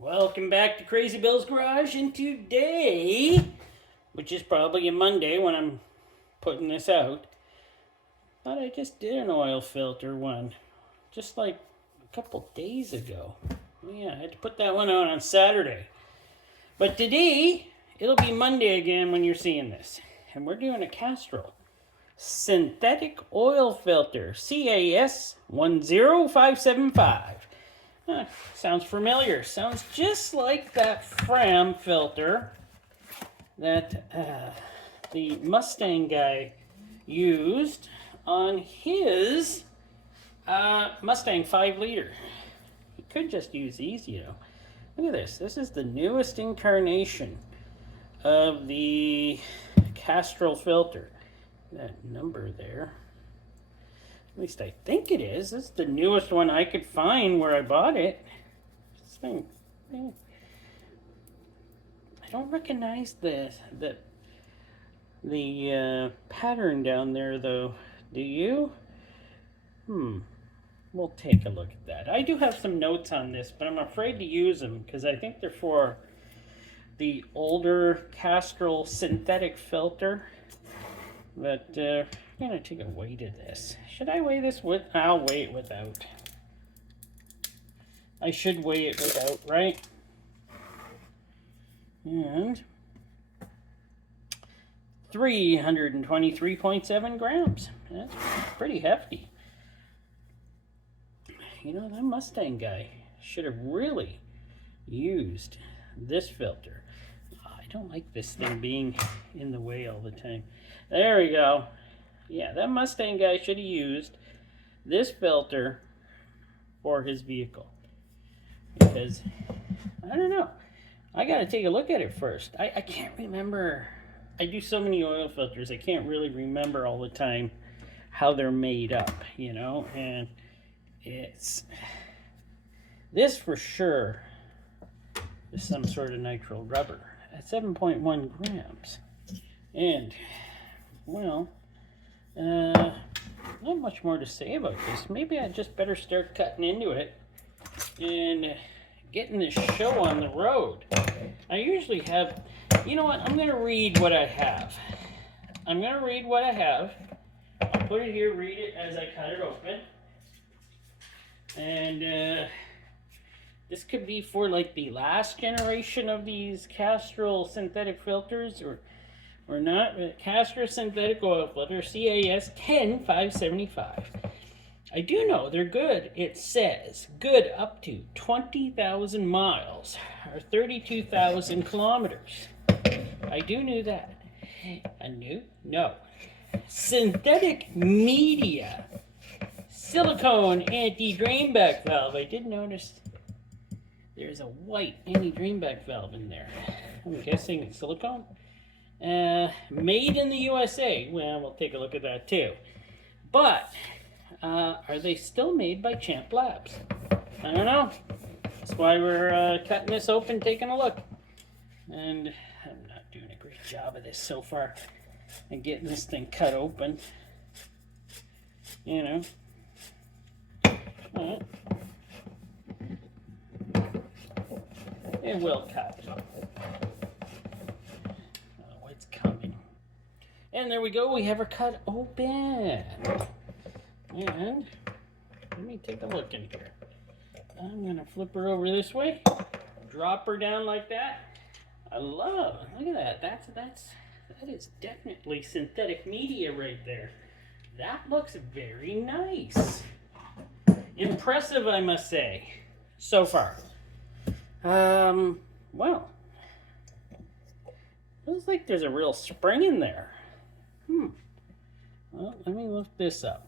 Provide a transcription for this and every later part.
Welcome back to Crazy Bill's Garage, and today, which is probably a Monday when I'm putting this out, thought I just did an oil filter one, just like a couple days ago. Yeah, I had to put that one out on Saturday. But today, it'll be Monday again when you're seeing this. And we're doing a Castrol synthetic oil filter, CAS 10575. Sounds familiar. Sounds just like that Fram filter that the Mustang guy used on his Mustang 5-liter. He could just use these, you know. Look at this. This is the newest incarnation of the Castrol filter. That number there. At least I think it is. This is the newest one I could find where I bought it. This thing, I don't recognize the pattern down there though. Do you? We'll take a look at that. I do have some notes on this, but I'm afraid to use them because I think they're for the older Castrol synthetic filter. But I'm going to take a weight of this. Should I weigh this with? I'll weigh it without. I should weigh it without, right? And 323.7 grams. That's pretty hefty. You know, that Mustang guy should have really used this filter. I don't like this thing being in the way all the time. There we go. Yeah, that Mustang guy should have used this filter for his vehicle. Because, I don't know. I got to take a look at it first. I can't remember. I do so many oil filters, I can't really remember all the time how they're made up, you know? And it's... This for sure is some sort of nitrile rubber at 7.1 grams. And, well... not much more to say about this. Maybe I just better start cutting into it and getting this show on the road. I usually have, you know what, I'm going to read what I have. I'm going to read what I have. I'll put it here, read it as I cut it open. And this could be for like the last generation of these Castrol synthetic filters, or not. Castrol synthetic oil filter, CAS 10575. I do know they're good. It says good up to 20,000 miles or 32,000 kilometers. I do know that. I knew? No. Synthetic media. Silicone anti-drainback valve. I did notice there's a white anti-drainback valve in there. I'm guessing it's silicone. Made in the USA. Well, we'll take a look at that too. But, are they still made by Champ Labs? I don't know. That's why we're cutting this open, taking a look. And I'm not doing a great job of this so far. And getting this thing cut open. You know. Well, it will cut. And there we go, we have her cut open. And let me take a look in here. I'm gonna flip her over this way, drop her down like that. Look at that. That is definitely synthetic media right there. That looks very nice. Impressive, I must say, so far. Well, looks like there's a real spring in there. Well, let me look this up.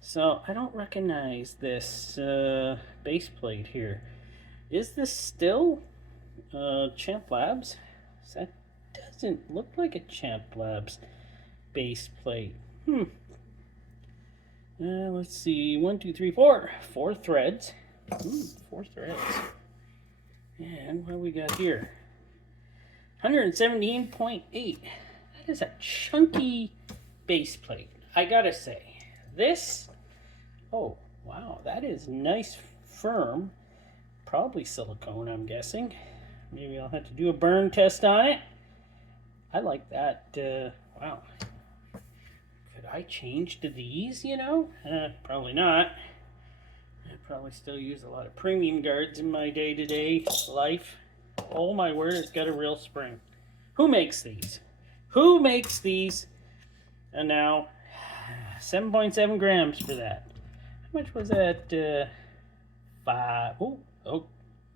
So, I don't recognize this base plate here. Is this still Champ Labs? That doesn't look like a Champ Labs base plate. Let's see. 1, 2, 3, 4. 4 threads. 4 threads. And what do we got here? 117.8. That is a chunky base plate, I gotta say. This, oh wow, that is nice, firm, probably silicone, I'm guessing. Maybe I'll have to do a burn test on it. I like that. Wow. Could I change to these, you know? Probably not. I probably still use a lot of premium guards in my day-to-day life. Oh my word, it's got a real spring. Who makes these? Who makes these? And now, 7.7 grams for that. How much was that?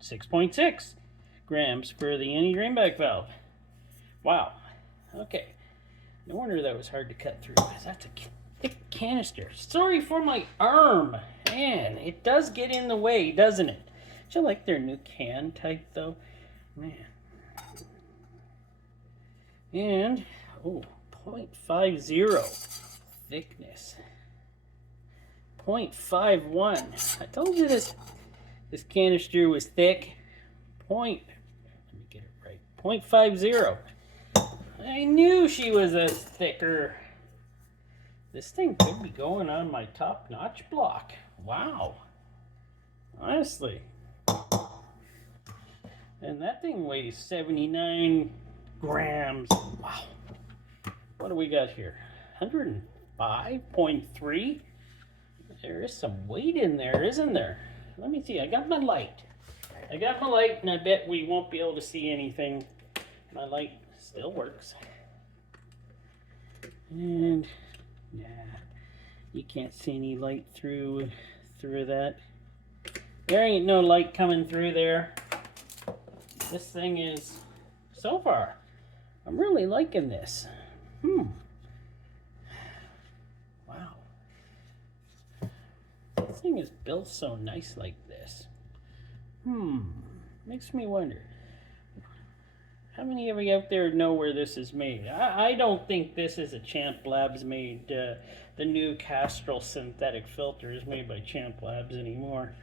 6.6 grams for the anti-drainback valve. Wow. Okay. No wonder that was hard to cut through. That's a thick canister. Sorry for my arm. Man, it does get in the way, doesn't it? Do you like their new can type, though? Man. And, oh, 0.50 thickness. 0.51. I told you this canister was thick. Let me get it right. 0.50. I knew she was a thicker. This thing could be going on my top-notch block. Wow. Honestly. And that thing weighs 79 grams. Wow. What do we got here? 105.3? There is some weight in there, isn't there? Let me see. I got my light. And I bet we won't be able to see anything. My light still works. And yeah, you can't see any light through that. There ain't no light coming through there. This thing is, so far, I'm really liking this. Wow. This thing is built so nice like this. Makes me wonder. How many of you out there know where this is made? I don't think this is a Champ Labs made. The new Castrol synthetic filter is made by Champ Labs anymore.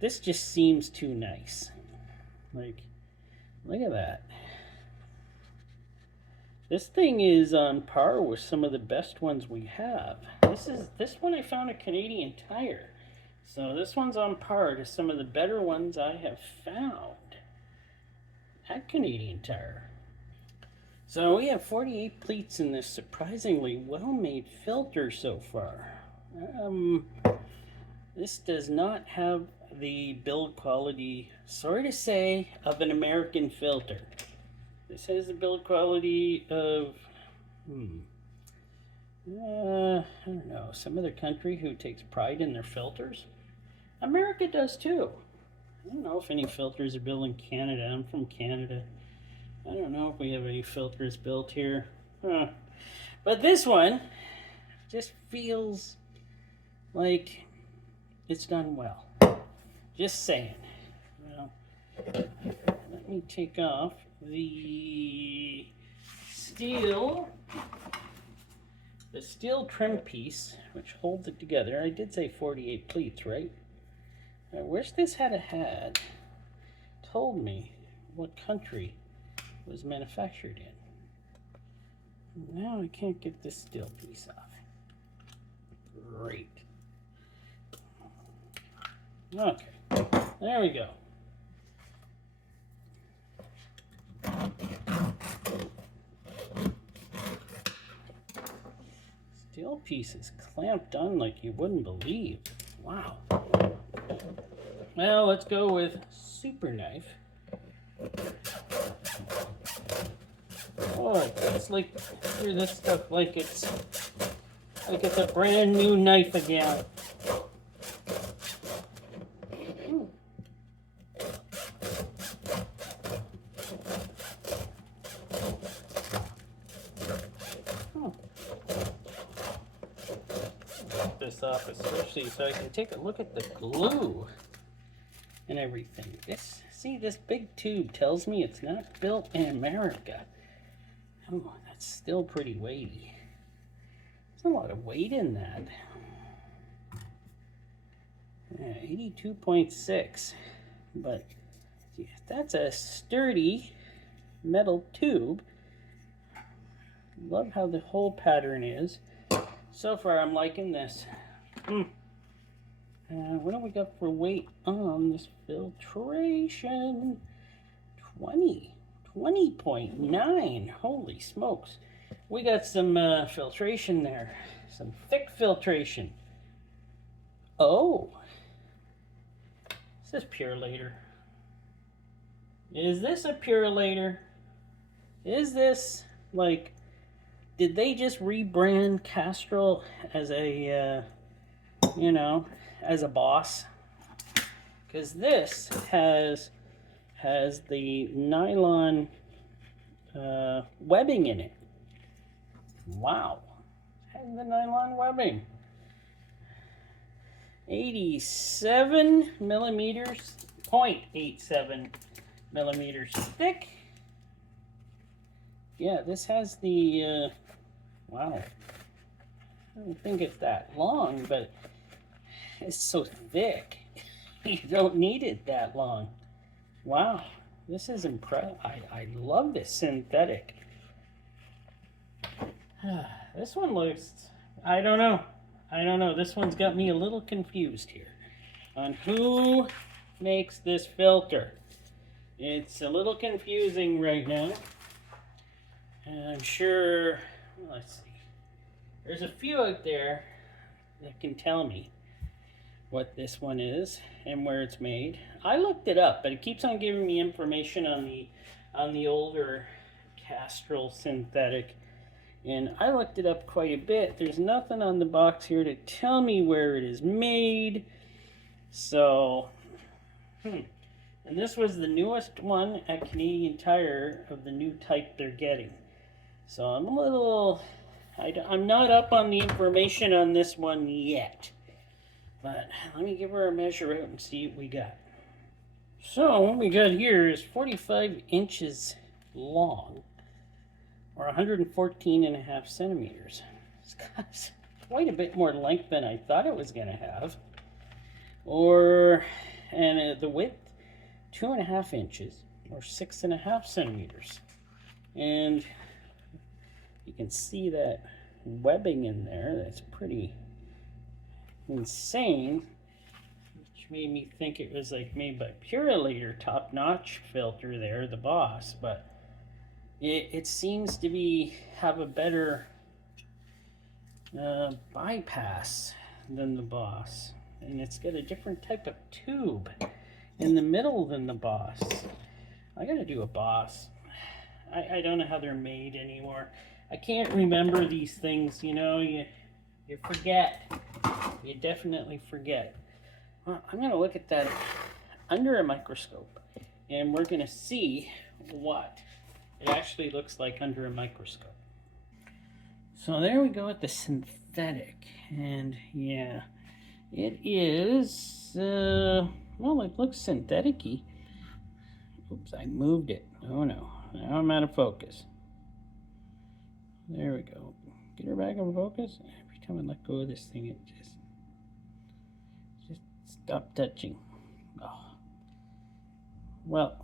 This just seems too nice. Like, look at that. This thing is on par with some of the best ones we have. This one I found at Canadian Tire. So this one's on par to some of the better ones I have found at Canadian Tire. So we have 48 pleats in this surprisingly well-made filter so far. This does not have the build quality, sorry to say, of an American filter. This has the build quality of, I don't know, some other country who takes pride in their filters. America does too. I don't know if any filters are built in Canada. I'm from Canada. I don't know if we have any filters built here. But this one just feels like it's done well. Just saying. Well, let me take off the steel trim piece, which holds it together. I did say 48 pleats, right? I wish this had told me what country it was manufactured in. Now I can't get this steel piece off. Great. Okay, there we go. Steel piece is clamped on like you wouldn't believe. Wow. Well, let's go with super knife. Oh, let's like through this stuff like it's a brand new knife again. This off especially so I can take a look at the glue and everything. This big tube tells me it's not built in America. Oh, that's still pretty weighty. There's a lot of weight in that. Yeah, 82.6. But yeah, that's a sturdy metal tube. Love how the hole pattern is. So far I'm liking this. What do we got for weight on this filtration? 20.9. Holy smokes. We got some filtration there. Some thick filtration. Oh. Is this Purelator? Is this a Purelator? Is this, like, did they just rebrand Castrol as a, you know, as a boss? Because this has the nylon webbing in it. Wow. It has the nylon webbing. 87 millimeters, 0.87 millimeters thick. Yeah, this has the, wow. I don't think it's that long, but it's so thick. You don't need it that long. Wow, this is impressive. I love this synthetic. This one looks, I don't know. This one's got me a little confused here on who makes this filter. It's a little confusing right now. And I'm sure, well, let's see. There's a few out there that can tell me what this one is and where it's made. I looked it up, but it keeps on giving me information on the older Castrol synthetic. And I looked it up quite a bit. There's nothing on the box here to tell me where it is made. So, and this was the newest one at Canadian Tire of the new type they're getting. So I'm a little, I'm not up on the information on this one yet. But let me give her a measure out and see what we got. So what we got here is 45 inches long, or 114.5 centimeters. It's got quite a bit more length than I thought it was going to have. And the width, 2.5 inches, or 6.5 centimeters. And you can see that webbing in there. That's pretty insane, which made me think it was like made by Purelator, top-notch filter there, the boss, but it seems to have a better bypass than the boss, and it's got a different type of tube in the middle than the boss. I gotta do a boss. I don't know how they're made anymore. I can't remember these things, you know, you forget. You definitely forget. Well, I'm going to look at that under a microscope, and we're going to see what it actually looks like under a microscope. So there we go with the synthetic, and yeah, it is, well, it looks synthetic-y. Oops, I moved it. Oh no, now I'm out of focus. There we go. Get her back in focus. Every time I let go of this thing, it just stop touching. Oh. Well,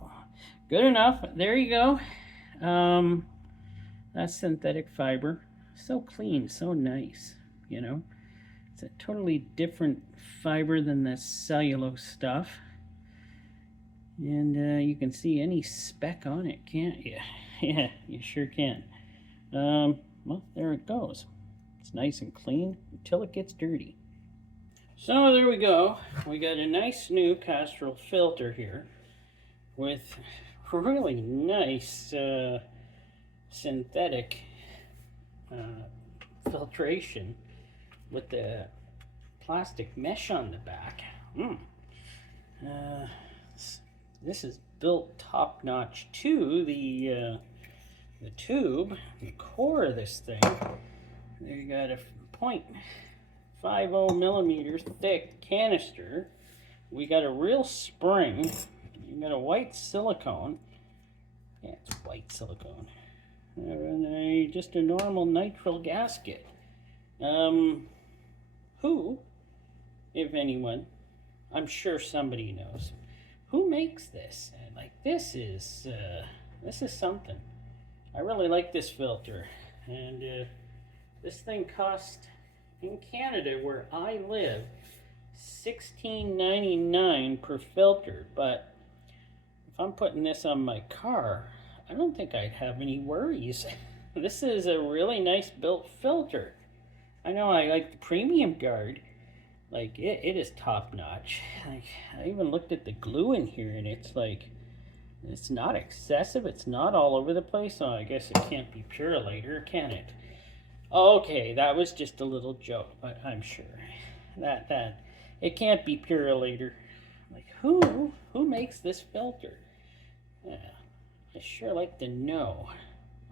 good enough. There you go. That's synthetic fiber. So clean, so nice, you know. It's a totally different fiber than the cellulose stuff. And you can see any speck on it, can't you? Yeah, you sure can. Well, there it goes. It's nice and clean until it gets dirty. So there we go. We got a nice new Castrol filter here with really nice synthetic filtration with the plastic mesh on the back. This is built top notch to the tube, the core of this thing. You got a 0.50 millimeters thick canister. We got a real spring. You got a white silicone. Yeah, it's white silicone. And just a normal nitrile gasket. Who, if anyone, I'm sure somebody knows, who makes this? Like, this is something. I really like this filter, and this thing cost in Canada, where I live, $16.99 per filter, but if I'm putting this on my car, I don't think I'd have any worries. This is a really nice built filter. I know I like the premium guard. Like, it is top notch. Like, I even looked at the glue in here, and it's like, it's not excessive. It's not all over the place. So I guess it can't be Purolator, can it? Okay, that was just a little joke, but I'm sure that it can't be Purolator. Like, who makes this filter? Yeah, I sure like to know.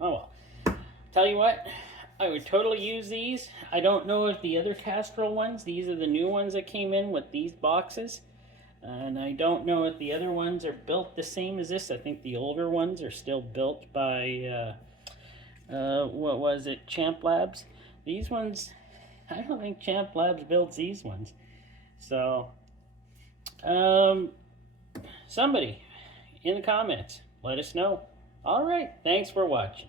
Oh well. Tell you what, I would totally use these. I don't know if the other Castrol ones, these are the new ones that came in with these boxes. And I don't know if the other ones are built the same as this. I think the older ones are still built by, what was it, Champ Labs? These ones, I don't think Champ Labs builds these ones. So, somebody in the comments, let us know. All right, thanks for watching.